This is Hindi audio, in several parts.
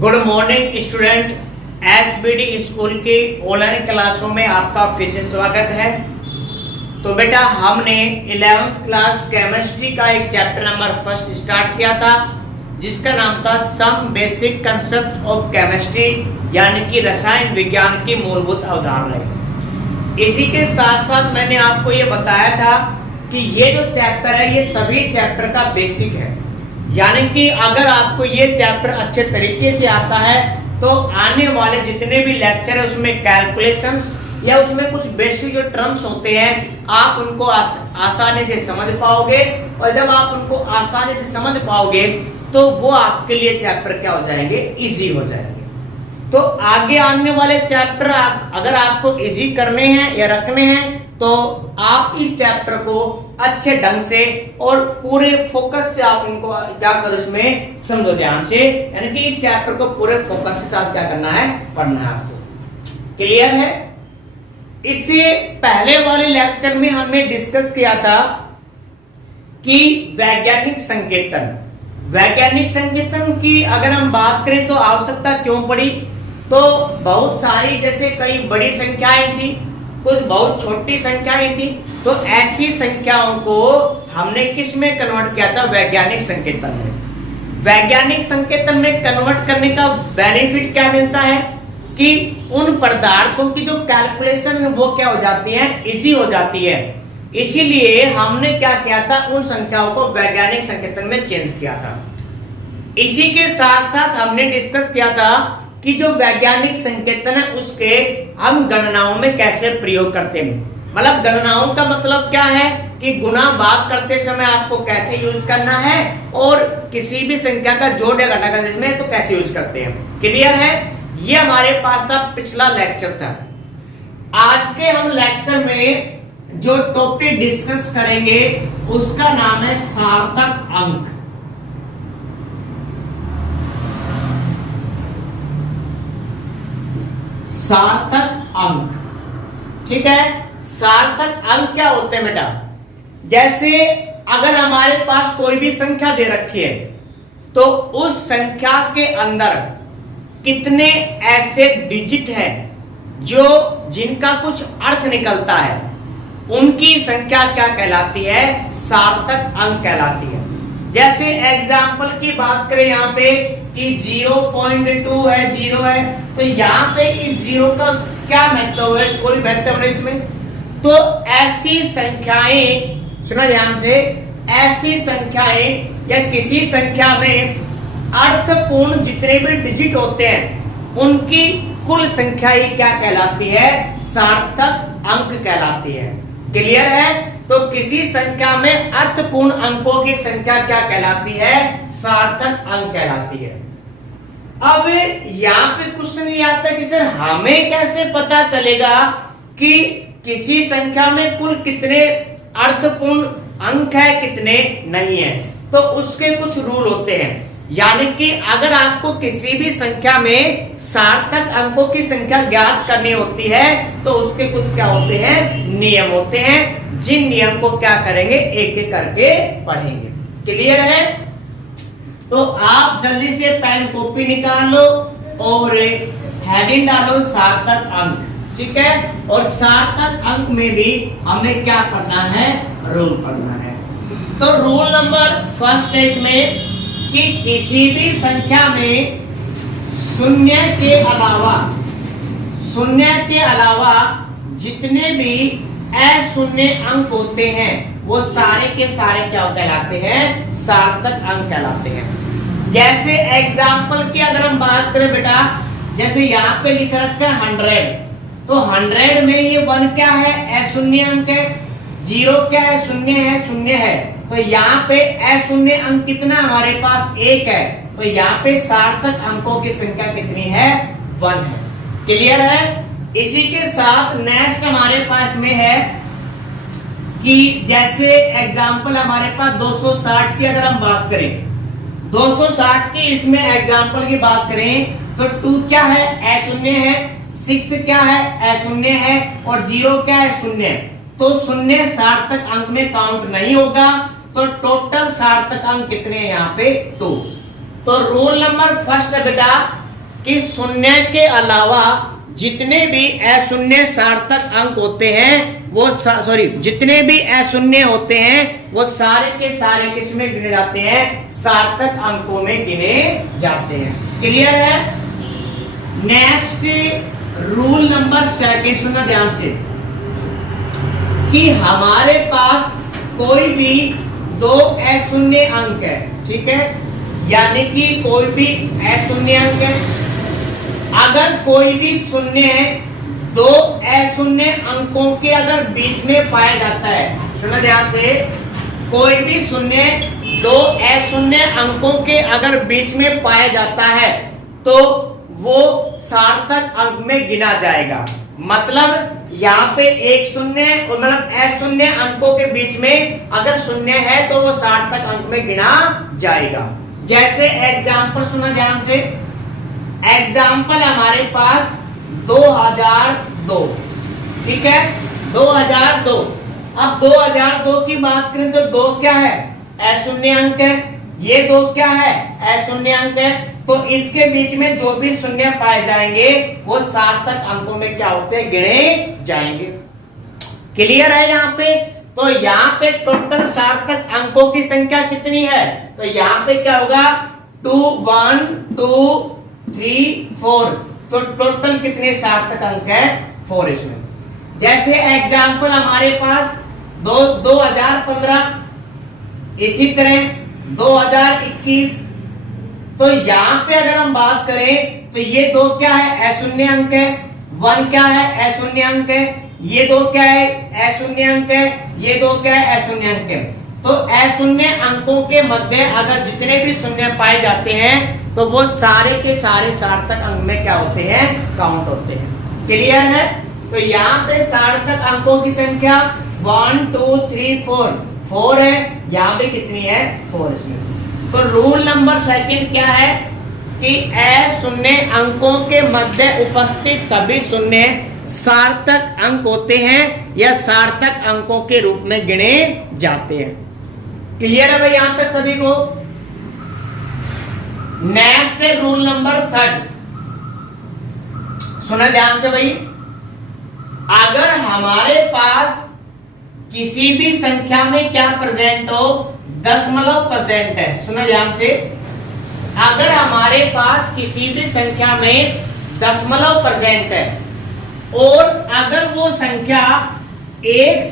Good morning student. SBD school की ऑनलाइन क्लासों में आपका फिर से स्वागत है। तो बेटा हमने 11th क्लास केमिस्ट्री का एक चैप्टर नंबर फर्स्ट स्टार्ट किया था जिसका नाम था some basic concepts of chemistry, यानी कि रसायन विज्ञान की मूलभूत अवधारणाएं। इसी के साथ साथ मैंने आपको ये बताया था कि ये जो चैप्टर है ये सभी चैप्टर का बेसिक है, यानी कि अगर आपको ये चैप्टर अच्छे तरीके से आता है तो आने वाले जितने भी लेक्चर है उसमें कैलकुलेशंस या उसमें कुछ बेसिक जो टर्म्स होते हैं आप उनको आसानी से समझ पाओगे, और जब आप उनको आसानी से समझ पाओगे तो वो आपके लिए चैप्टर क्या हो जाएंगे, इजी हो जाएंगे। तो आगे आने वाले चैप्टर अगर आपको इजी करने हैं या रखने हैं तो आप इस चैप्टर को अच्छे ढंग से और पूरे फोकस से आप इनको क्या करो, इसमें समझो ध्यान से, यानी कि इस चैप्टर को पूरे फोकस के साथ क्या करना है, पढ़ना है आपको। क्लियर है? इससे पहले वाले लेक्चर में हमने डिस्कस किया था कि वैज्ञानिक संकेतन की अगर हम बात करें तो आवश्यकता क्यों पड़ी, तो बहुत सारी जैसे कई बड़ी संख्याएं थी, कुछ बहुत छोटी संख्याएं थी, तो ऐसी संख्याओं को हमने किस में कन्वर्ट किया था, वैज्ञानिक संकेतन में। वैज्ञानिक संकेतन में कन्वर्ट करने का बेनिफिट क्या मिलता है कि उन पदार्थों की जो कैलकुलेशन वो क्या हो जाती है, इजी हो जाती है। इसीलिए हमने क्या किया था, उन संख्याओं को वैज्ञानिक संकेतन में चेंज किया था। इसी के साथ साथ हमने डिस्कस किया था कि जो वैज्ञानिक संकेतन है उसके हम गणनाओं में कैसे प्रयोग करते हैं। मतलब गणनाओं का मतलब क्या है कि गुणा भाग करते समय आपको कैसे यूज करना है, और किसी भी संख्या का जोड़ या घटा करने में तो कैसे यूज करते हैं। क्लियर है? ये हमारे पास था पिछला लेक्चर था। आज के हम लेक्चर में जो टॉपिक डिस्कस करेंगे उसका नाम है सार्थक अंक। सार्थक अंक, ठीक है। सार्थक अंक क्या होते हैं बेटा, जैसे अगर हमारे पास कोई भी संख्या दे रखी है तो उस संख्या के अंदर कितने ऐसे डिजिट हैं जो जिनका कुछ अर्थ निकलता है, उनकी संख्या क्या कहलाती है, सार्थक अंक कहलाती है। जैसे एग्जाम्पल की बात करें यहाँ पे कि 0.2 है, 0 है, तो यहाँ पे इस 0 का क्या महत्व है, कोई महत्व नहीं इसमें। तो ऐसी संख्याएं, सुना ध्यान से, ऐसी संख्याएं या किसी संख्या में अर्थपूर्ण जितने भी डिजिट होते हैं उनकी कुल संख्या ही क्या कहलाती है, सार्थक अंक कहलाती है। क्लियर है? तो किसी संख्या में अर्थपूर्ण अंकों की संख्या क्या कहलाती है, सार्थक अंक कहलाती है। अब यहाँ पे क्वेश्चन ये आता है कि सर हमें कैसे पता चलेगा कि किसी संख्या में कुल कितने अर्थपूर्ण अंक है, कितने नहीं है। तो उसके कुछ रूल होते हैं, यानी कि अगर आपको किसी भी संख्या में सार्थक अंकों की संख्या ज्ञात करनी होती है तो उसके कुछ क्या होते हैं, नियम होते हैं, जिन नियम को क्या करेंगे, एक एक करके पढ़ेंगे। क्लियर है? तो आप जल्दी से पेन कॉपी निकाल लो और हेडिंग डालो सार्थक अंक, ठीक है। और सार्थक अंक में भी हमें क्या पढ़ना है, रूल पढ़ना है। तो रूल नंबर फर्स्ट है इसमें कि किसी भी संख्या में शून्य के अलावा जितने भी अशून्य अंक होते हैं वो सारे के सारे क्या कहलाते हैं, सार्थक अंक कहलाते हैं। जैसे एग्जाम्पल की अगर हम बात करें बेटा, जैसे यहाँ पे लिख रखा है 100, तो 100 में ये 1 क्या है, अशून्य अंक है, 0 क्या है, शून्य है, तो यहाँ पे अशून्य अंक कितना हमारे पास 1 है, तो यहाँ पे सार्थक अंकों की संख्या कितनी है, 1 है। क्लियर है? इसी के साथ नेक्स्ट हमारे पास में है कि जैसे एग्जाम्पल हमारे पास 260 की अगर हम बात करें, 260 की इसमें एग्जाम्पल की बात करें तो 2 क्या है, अशून्य है, 6 क्या है, अशून्य है, और 0 क्या है, शून्य है। तो शून्य सार्थक अंक में काउंट नहीं होगा, तो टोटल सार्थक अंक कितने हैं यहाँ पे, 2। तो रूल नंबर फर्स्ट है बेटा कि शून्य के अलावा जितने भी अशून्य सार्थक अंक होते हैं वो जितने भी अशून्य होते हैं वो सारे के सारे किस में गिने जाते हैं, सार्थक अंकों में गिने जाते हैं। क्लियर है। नेक्स्ट रूल नंबर सेकंड सुनना ध्यान से, कि हमारे पास कोई भी दो अशून्य अंक है, ठीक है, यानी कि कोई भी अशून्य अंक है, अगर कोई भी शून्य दो अशून्य अंकों के अगर बीच में पाया जाता है, सुना ध्यान से, कोई भी शून्य दो अशून्य अंकों के अगर बीच में पाया जाता है तो वो सार्थक अंक में गिना जाएगा। मतलब यहाँ पे एक शून्य मतलब अशून्य अंकों के बीच में अगर शून्य है तो वो सार्थक अंक में गिना जाएगा। जैसे एग्जाम्पल सुना ध्यान से, एग्जाम्पल हमारे पास 2002, ठीक है, 2002। अब 2002 की बात करें तो 2 क्या है, अशून्य अंक है, ये 2 क्या है, अशून्य अंक है, तो इसके बीच में जो भी शून्य पाए जाएंगे वो सार्थक अंकों में क्या होते हैं, गिने जाएंगे। क्लियर है यहाँ पे। तो यहाँ पे टोटल सार्थक अंकों की संख्या कितनी है, तो यहाँ पे क्या होगा 2 1 2 3 4, तो टोटल कितने सार्थक अंक है, 4 इसमें। जैसे एग्जाम्पल हमारे पास 2015, इसी तरह 2021, तो यहाँ पे अगर हम बात करें तो ये 2 क्या है, अशून्य अंक है, 1 क्या है, अशून्य अंक है, ये 2 क्या है, अशून्य अंक है, ये 2 क्या है, अशून्य अंक है। तो अशून्य अंकों के मध्य अगर जितने भी शून्य पाए जाते हैं तो वो सारे के सारे सार्थक अंक में क्या होते हैं, काउंट होते हैं। क्लियर है। तो यहाँ पे सार्थक अंकों की संख्या 1 2 3 4 है, यहाँ पे कितनी है, 4 इसमें। तो रूल नंबर सेकंड क्या है कि अशून्य अंकों के मध्य उपस्थित सभी शून्य सार्थक अंक होते हैं या सार्थक अंकों के रूप में गिने जाते हैं। क्लियर है भाई यहां तक सभी को। नेक्स्ट है रूल नंबर थर्ड, सुना ध्यान से भाई। अगर हमारे पास किसी भी संख्या में क्या प्रेजेंट हो, दशमलव प्रेजेंट है, सुना ध्यान से। अगर हमारे पास किसी भी संख्या में दशमलव प्रेजेंट है और अगर वो संख्या एक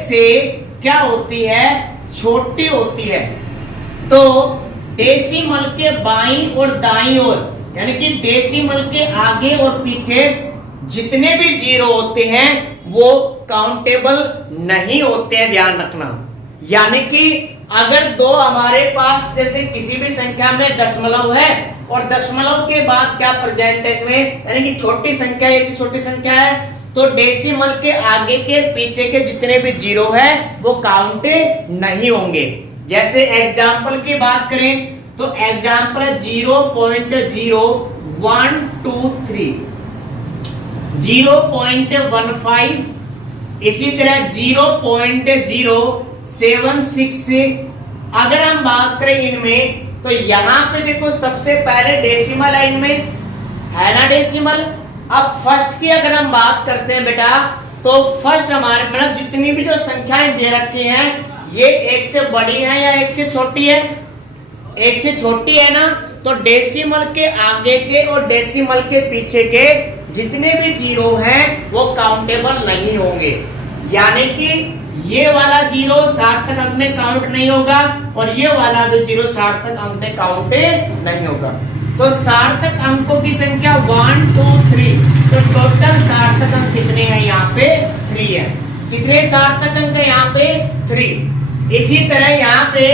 से क्या होती है, छोटी होती है, तो डेसिमल के बाईं और दाईं ओर, यानी कि डेसिमल के आगे और पीछे जितने भी जीरो होते हैं वो काउंटेबल नहीं होते हैं, ध्यान रखना। यानी कि अगर दो हमारे पास जैसे किसी भी संख्या में दशमलव है और दशमलव के बाद क्या प्रेजेंट है इसमें, यानी कि छोटी संख्या, एक से छोटी संख्या है, तो डेसिमल के आगे के पीछे के जितने भी जीरो है वो काउंट नहीं होंगे। जैसे एग्जाम्पल की बात करें तो एग्जाम्पल 0.0123, 0.15, इसी तरह 0.076। अगर हम बात करें इनमें तो यहां पे देखो सबसे पहले डेसिमल है, इनमें है ना डेसिमल। अब फर्स्ट की अगर हम बात करते हैं बेटा, तो फर्स्ट हमारे मतलब जितनी भी जो संख्याएं दे रखी हैं ये एक से बड़ी है या एक से छोटी है, एक से छोटी है ना, तो डेसिमल के आगे के और डेसिमल के पीछे के जितने भी जीरो हैं वो काउंटेबल नहीं होंगे। यानी कि ये वाला जीरो सार्थक अंक में काउंट नहीं होगा और ये वाला भी जीरो सार्थक अंक में काउंट नहीं होगा। तो सार्थक अंकों की संख्या 1 2 3, तो टोटल सार्थक अंक कितने हैं, यहाँ पे 3 है। कितने सार्थक अंक है यहाँ पे, 3। इसी तरह यहाँ पे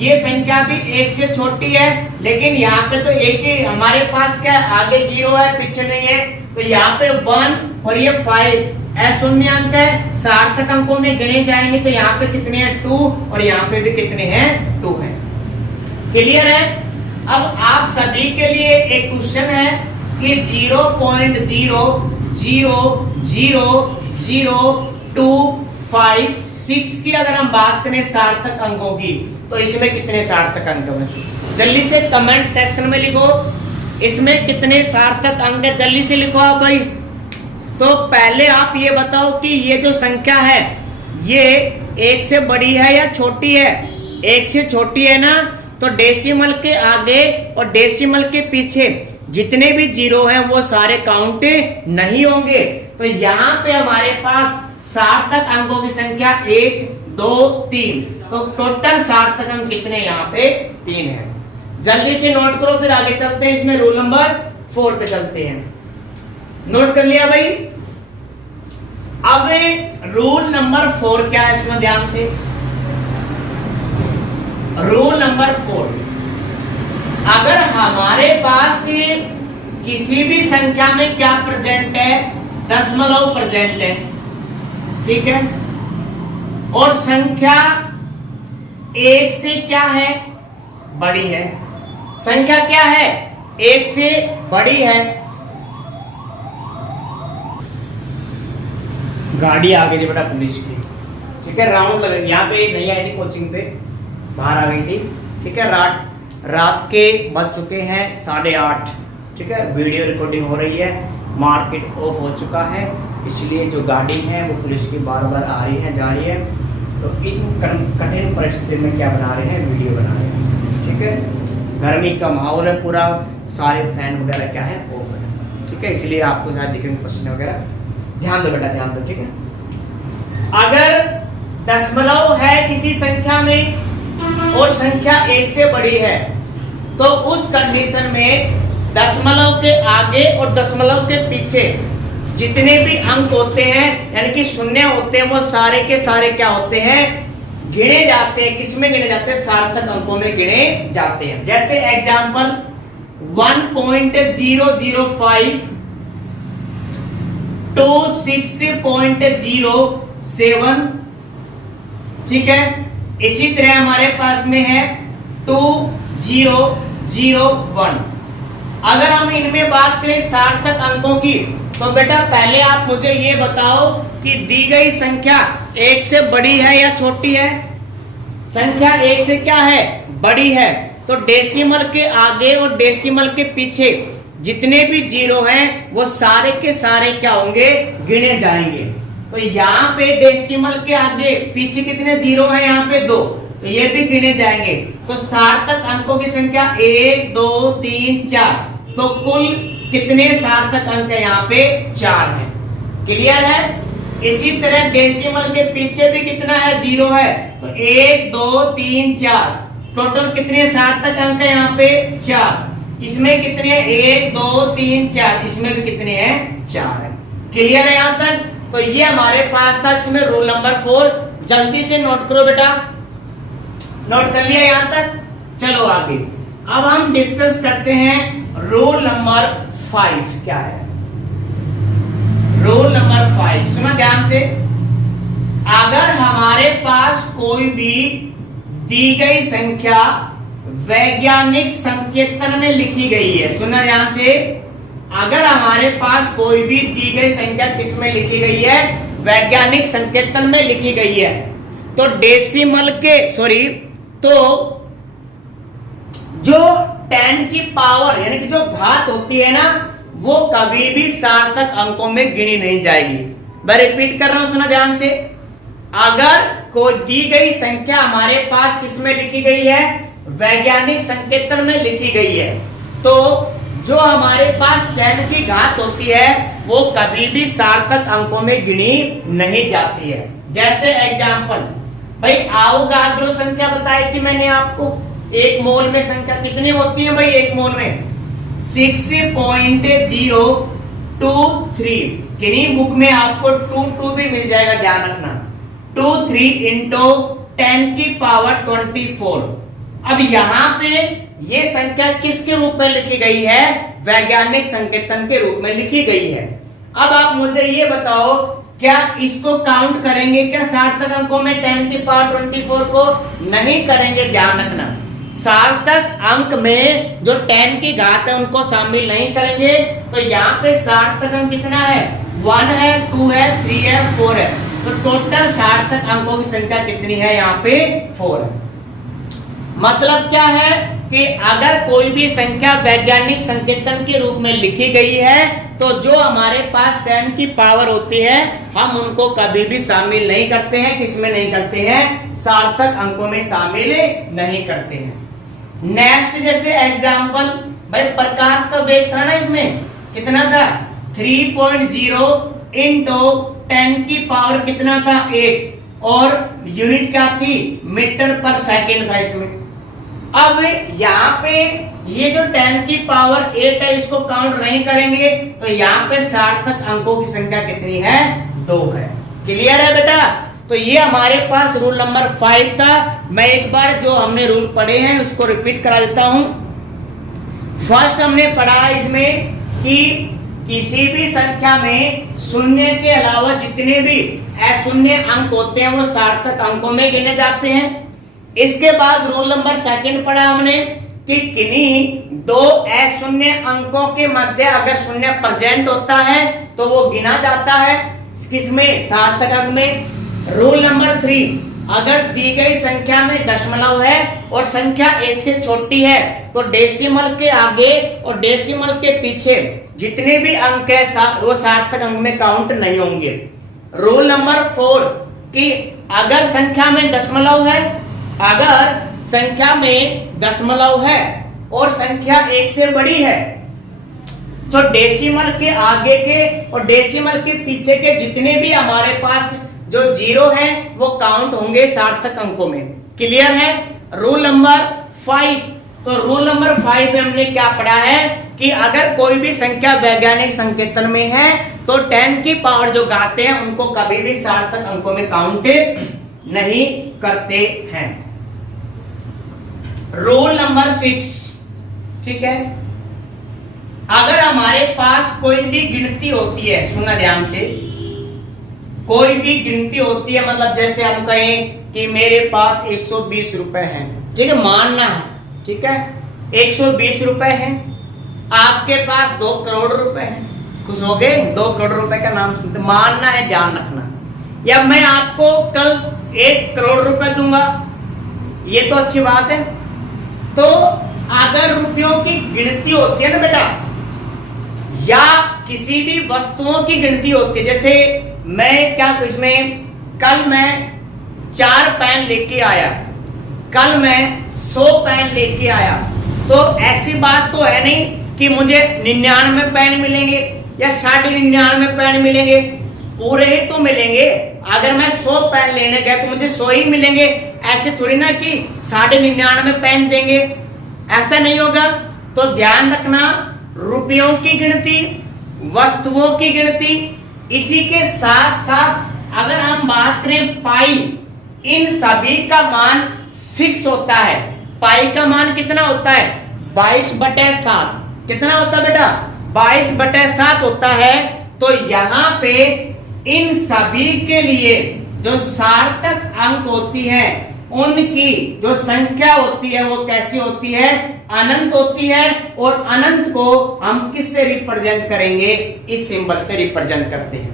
ये संख्या भी एक से छोटी है, लेकिन यहाँ पे तो एक ही हमारे पास क्या आगे जीरो है पीछे नहीं है, तो यहाँ पे 1 और ये 5 अशून्य अंक है, सार्थक अंकों में गिने जाएंगे। तो यहाँ पे कितने हैं, 2, और यहाँ पे भी कितने हैं, 2 हैं। क्लियर है। अब आप सभी के लिए एक क्वेश्चन है कि 0.0000256 की अगर हम बात करें सार्थक अंकों की, तो इसमें कितने सार्थक अंक हैं, जल्दी से कमेंट सेक्शन में लिखो। इसमें कितने सार्थक अंक है, जल्दी से लिखो आप भाई। तो पहले आप ये बताओ कि ये जो संख्या है ये 1 से बड़ी है या छोटी है? 1 से छोटी है ना, तो डेसिमल के आगे और डेसिमल के पीछे जितने भी जीरो हैं वो सारे काउंट नहीं होंगे। तो यहाँ पे हमारे पास सार्थक अंकों की संख्या 1 2 3, तो टोटल सार्थक अंक कितने यहाँ पे 3 है। जल्दी से नोट करो, फिर आगे चलते हैं। इसमें रूल नंबर 4 पे चलते हैं। नोट कर लिया भाई? अब रूल नंबर 4 क्या है, इसमें ध्यान से। रूल नंबर 4, अगर हमारे पास किसी भी संख्या में क्या प्रेजेंट है, दशमलव प्रेजेंट है, ठीक है, और संख्या 1 से क्या है, बड़ी है। संख्या क्या है, 1 से बड़ी है। गाड़ी आ गई थी बेटा पुलिस की, ठीक है, राउंड लगा, यहाँ पे नहीं आई थी, कोचिंग पे बाहर आ गई थी, ठीक है। रात के बज चुके हैं 8:30, ठीक है, वीडियो रिकॉर्डिंग हो रही है, मार्केट ऑफ हो चुका है, इसलिए जो गाड़ी है वो पुलिस की बार बार आ रही है, जा रही है। तो इन कठिन परिस्थिति में क्या बना रहे हैं, वीडियो बना रहे हैं, ठीक है। गर्मी का माहौल है पूरा, सारे फैन वगैरह क्या है, ऑफ है, ठीक है, इसलिए आपको शायद दिखेंगे पसीने वगैरह। ध्यान दो बेटा, ध्यान दो, ठीक है। अगर दशमलव है किसी संख्या में और संख्या 1 से बड़ी है, तो उस कंडीशन में दशमलव के आगे और दशमलव के पीछे जितने भी अंक होते हैं, यानी कि शून्य होते हैं, वो सारे के सारे क्या होते हैं, गिने जाते हैं। किसमें गिने जाते हैं, सार्थक अंकों में गिने जाते हैं। जैसे एग्जांपल 1.005 to 6.07, ठीक है। इसी तरह हमारे पास में है 2001। अगर हम इनमें बात करें सार्थक अंकों की, तो बेटा पहले आप मुझे ये बताओ कि दी गई संख्या 1 से बड़ी है या छोटी है? संख्या 1 से क्या है, बड़ी है। तो डेसिमल के आगे और डेसिमल के पीछे जितने भी जीरो हैं वो सारे के सारे क्या होंगे, गिने जाएंगे। तो यहाँ पे डेसिमल के आगे पीछे कितने जीरो हैं, यहाँ पे 2, तो ये भी गिने जाएंगे। तो सार्थक अंकों की संख्या 1 2 3 4, तो कुल कितने सार्थक अंक है, यहाँ पे 4 है। क्लियर है? इसी तरह डेसिमल के पीछे भी कितना है, 0 है, तो 1 2 3 4, टोटल कितने सार्थक अंक है, यहाँ पे 4। इसमें कितने, 1 2 3 4, इसमें भी कितने हैं, 4 है। क्लियर है यहाँ तक? तो ये हमारे पास था इसमें रूल नंबर 4। जल्दी से नोट करो बेटा, नोट कर लिया यहाँ तक? चलो आगे अब हम डिस्कस करते हैं रूल नंबर 5 क्या है। रूल नंबर 5 सुना ध्यान से। अगर हमारे पास कोई भी दी गई संख्या वैज्ञानिक संकेतन में लिखी गई है, सुना ध्यान से, अगर हमारे पास कोई भी दी गई संख्या किसमें लिखी गई है, वैज्ञानिक संकेतन में लिखी गई है, तो डेसिमल के तो जो 10 की पावर यानी कि जो घात होती है ना, वो कभी भी सार्थक अंकों में गिनी नहीं जाएगी। मैं रिपीट कर रहा हूं, सुना ध्यान से। अगर कोई दी गई संख्या हमारे पास किसमें लिखी गई है, वैज्ञानिक संकेतन में लिखी गई है, तो जो हमारे पास 10 की घात होती है वो कभी भी सार्थक अंकों में गिनी नहीं जाती है। जैसे एग्जांपल भाई आवोगाद्रो संख्या बताई थी मैंने आपको, एक मोल में संख्या कितनी होती है भाई, एक मोल में 6.023। किन्हीं बुक में आपको 22 भी मिल जाएगा, ध्यान रखना, 23 इंटू 10 की पावर 24। अब यहाँ पे ये संख्या किसके रूप में लिखी गई है, वैज्ञानिक संकेतन के रूप में लिखी गई है। अब आप मुझे ये बताओ, क्या इसको काउंट करेंगे क्या सार्थक अंकों में 10 की पावर 24 को? नहीं करेंगे, ध्यान रखना। सार्थक अंक में जो 10 की घात है उनको शामिल नहीं करेंगे। तो यहाँ पे सार्थक अंक कितना है, 1 है, 2 है, 3 है, 4 है। तो टोटल सार्थक अंकों की संख्या कितनी है, यहाँ पे 4 है। मतलब क्या है कि अगर कोई भी संख्या वैज्ञानिक संकेतन के रूप में लिखी गई है तो जो हमारे पास 10 की पावर होती है हम उनको कभी भी शामिल नहीं करते हैं। किसमें नहीं करते हैं? सार्थक अंकों में शामिल नहीं करते हैं। नेक्स्ट जैसे एग्जांपल, भाई प्रकाश का वेग था ना, इसमें कितना था? 3.0 इंटू 10 की पावर कितना था? 8, और यूनिट क्या थी? मीटर पर सेकंड था इसमें। अब यहाँ पे ये जो 10 की पावर 8 है इसको काउंट नहीं करेंगे तो यहाँ पे सार्थक अंकों की संख्या कितनी है? 2 है। क्लियर है बेटा? तो ये हमारे पास रूल नंबर 5 था। मैं एक बार जो हमने रूल पढ़े हैं उसको रिपीट करा देता हूं। फर्स्ट हमने पढ़ा इसमें कि किसी भी संख्या में शून्य के अलावा जितने भी अशून्य अंक होते हैं वो सार्थक अंकों में गिने जाते हैं। इसके बाद रूल नंबर 2 पढ़ा हमने कि किन्हीं दो अशून्य अंकों के मध्य अगर शून्य प्रेजेंट होता है तो वो गिना जाता है किसमें? सार्थक अंक में। रूल नंबर 3, अगर दी गई संख्या में दशमलव है और संख्या 1 से छोटी है तो डेसिमल के आगे और डेसिमल के पीछे जितने भी अंक है वो सार्थक अंक में काउंट नहीं होंगे। रूल नंबर 4 कि अगर संख्या में दशमलव है, अगर संख्या में दशमलव है और संख्या 1 से बड़ी है तो डेसिमल के आगे के और डेसिमल के पीछे के जितने भी हमारे पास जो 0 है वो काउंट होंगे सार्थक अंकों में। क्लियर है? रूल नंबर 5, तो रूल नंबर 5 में हमने क्या पढ़ा है कि अगर कोई भी संख्या वैज्ञानिक संकेतन में है तो 10 की पावर जो गाते हैं उनको कभी भी सार्थक अंकों में काउंट नहीं करते हैं। रूल नंबर 6, ठीक है, अगर हमारे पास कोई भी गिनती होती है, सुनना ध्यान से, कोई भी गिनती होती है, मतलब जैसे हम कहें कि मेरे पास 120 रुपए हैं, ठीक है, मानना है, ठीक है, 120 रुपए हैं, आपके पास 2 करोड़ रुपए हैं, खुश हो गए? 2 करोड़ रुपए का नाम सुनते, मानना है, ध्यान रखना। या मैं आपको कल 1 करोड़ रुपए दूंगा, ये तो अच्छी बात है। तो अगर रुपयों की गिनती होती है ना बेटा, या किसी भी वस्तुओं की गिनती होती है, जैसे मैं क्या इसमें कल मैं 4 पेन लेके आया, कल मैं 100 पेन लेके आया, तो ऐसी बात तो है नहीं कि मुझे 99 पेन मिलेंगे या 99.5 पेन मिलेंगे, पूरे ही तो मिलेंगे। अगर मैं 100 पेन लेने गया तो मुझे 100 ही मिलेंगे, ऐसे थोड़ी ना कि 99.5 पेन देंगे, ऐसा नहीं होगा। तो ध्यान रखना, रुपयों की गिनती, वस्तुओं की गिनती, इसी के साथ साथ अगर हम बात करें पाई, इन सभी का मान फिक्स होता है। पाई का मान कितना होता है? 22/7। कितना होता है बेटा? 22/7 होता है। तो यहाँ पे इन सभी के लिए जो सार्थक अंक होती है उनकी जो संख्या होती है वो कैसी होती है? अनंत होती है। और अनंत को हम किससे रिप्रेजेंट करेंगे? इस सिंबल से रिप्रेजेंट करते हैं।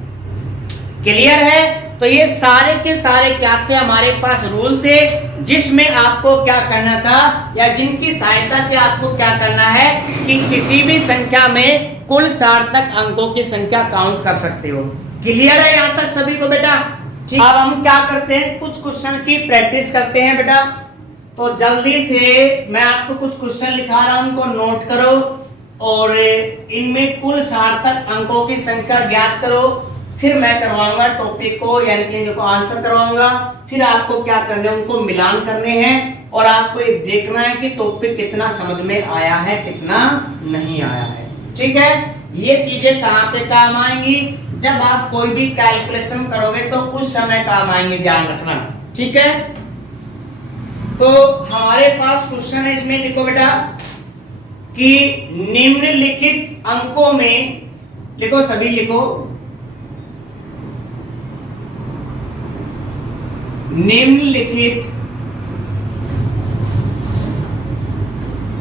क्लियर है? तो ये सारे के सारे क्या थे? हमारे पास रूल थे जिसमें आपको क्या करना था या जिनकी सहायता से आपको क्या करना है कि किसी भी संख्या में कुल सार्थक अंकों की संख्या काउंट कर सकते हो। क्लियर है यहां तक सभी को बेटा? ठीक, अब हम क्या करते हैं, कुछ क्वेश्चन की प्रैक्टिस करते हैं बेटा। तो जल्दी से मैं आपको कुछ क्वेश्चन लिखा रहा हूं, उनको नोट करो और इनमें कुल सार्थक अंकों की संख्या ज्ञात करो। फिर मैं करवाऊंगा टॉपिक को, यानी कि इनको आंसर करवाऊंगा। फिर आपको क्या करने, उनको मिलान करने हैं और आपको ये देखना है कि टॉपिक कितना समझ में आया है, कितना नहीं आया है। ठीक है, ये चीजें कहाँ पे काम आएंगी? जब आप कोई भी कैलकुलेशन करोगे तो उस समय काम आएंगे, ध्यान रखना। ठीक है, तो हमारे पास क्वेश्चन है, इसमें लिखो बेटा कि निम्नलिखित अंकों में, लिखो सभी लिखो, निम्नलिखित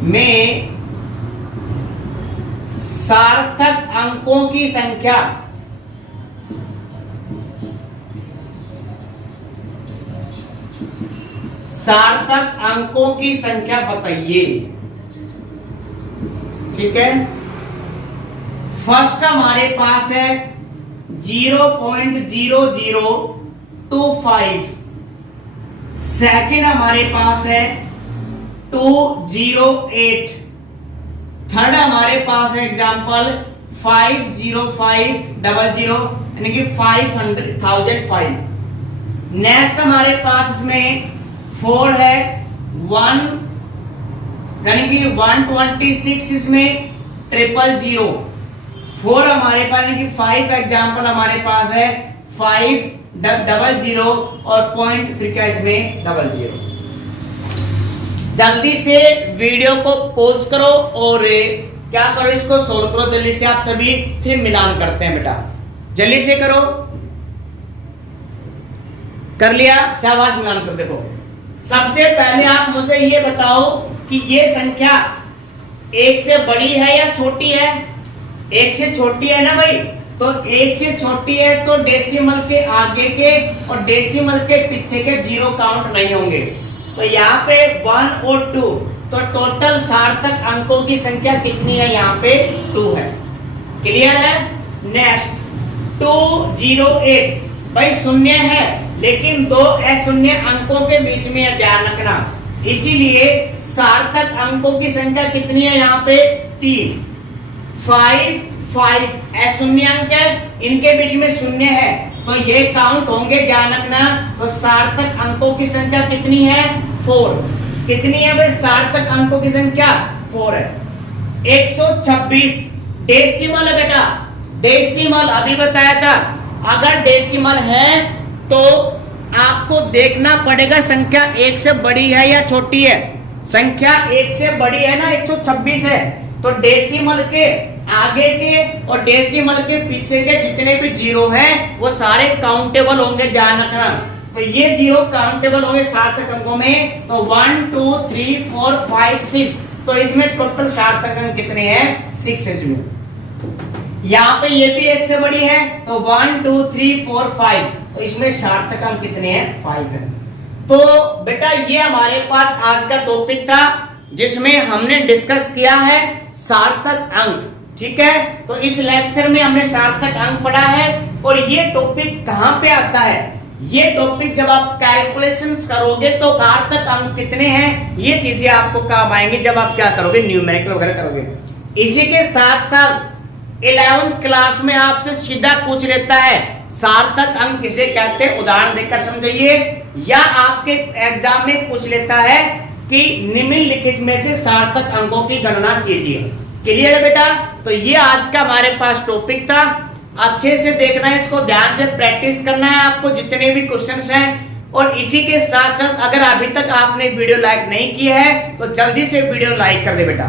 में सार्थक अंकों की संख्या सार्थक अंकों की संख्या बताइए। ठीक है, फर्स्ट हमारे पास है 0.0025, सेकंड हमारे पास है 208, थर्ड हमारे पास है एग्जांपल 50500 यानी कि 500,005। नेक्स्ट हमारे पास इसमें 4 है 1 यानी कि 126, इसमें 000। 4 हमारे पास यानी कि 5 एग्जांपल हमारे पास है 500 और पॉइंट फिर क्या इसमें 00। जल्दी से वीडियो को पॉज करो और क्या करो, इसको सोल्व करो जल्दी से आप सभी, फिर मिलान करते हैं बेटा। जल्दी से करो, कर लिया, शाबाश, मिलान करो। देखो सबसे पहले आप मुझे ये बताओ कि ये संख्या 1 से बड़ी है या छोटी है? 1 से छोटी है ना भाई, तो 1 से छोटी है तो डेसिमल के आगे के और डेसिमल के पीछे के जीरो काउंट नहीं होंगे। तो यहाँ पे 1 और 2, तो टोटल सार्थक अंकों की संख्या कितनी है? यहाँ पे 2 है। क्लियर है? नेक्स्ट 208, भाई शून्य है लेकिन 2 अशून्य अंकों के बीच में है, ध्यान रखना। इसीलिए सार्थक अंकों की संख्या कितनी है? यहाँ पे 3। 5 अशून्य अंक है, इनके बीच में शून्य है तो ये काउंट होंगे, ध्यान रखना। तो सार्थक अंकों की संख्या कितनी है? 4। कितनी है भाई सार्थक अंकों की संख्या? 4 है। 126 डेसिमल है बेटा, डेसिमल अभी बताया था। अगर डेसिमल है तो आपको देखना पड़ेगा संख्या 1 से बड़ी है या छोटी है। संख्या 1 से बड़ी है ना, 126 है, तो डेसिमल के आगे के और डेसिमल के पीछे के जितने भी जीरो हैं वो सारे काउंटेबल होंगे, ध्यान रखना। तो ये जीरो काउंटेबल होंगे सार्थक अंकों में। तो 1 2 3 4 5 6, तो इसमें टोटल सार्थक अंक कितने हैं? 6 है इसमें। यहाँ पे ये भी 1 से बड़ी है तो 1 2 3 4 5, तो इसमें सार्थक अंक कितने हैं? 5 है। तो बेटा ये हमारे पास आज का टॉपिक था जिसमें हमने डिस्कस किया है सार्थक अंक। ठीक है, तो इस लेक्चर में हमने सार्थक अंक पढ़ा है। और ये टॉपिक कहां पे आता है? ये टॉपिक जब आप कैलकुलेशन करोगे तो सार्थक अंक कितने हैं ये चीजें आपको काम आएंगी जब आप क्या करोगे, न्यूमेरिकल वगैरह करोगे। इसी के साथ साथ 11th क्लास में आपसे सीधा पूछ लेता है सार्थक अंक किसे कहते हैं, उदाहरण देकर समझिए। या आपके एग्जाम में पूछ लेता है कि निम्नलिखित में से सार्थक अंकों की गणना कीजिए। क्लियर है बेटा? तो ये आज का हमारे पास टॉपिक था। अच्छे से देखना है, इसको ध्यान से प्रैक्टिस करना है आपको जितने भी क्वेश्चंस हैं। और इसी के साथ साथ अगर अभी तक आपने वीडियो लाइक नहीं किया है तो जल्दी से वीडियो लाइक कर दे बेटा।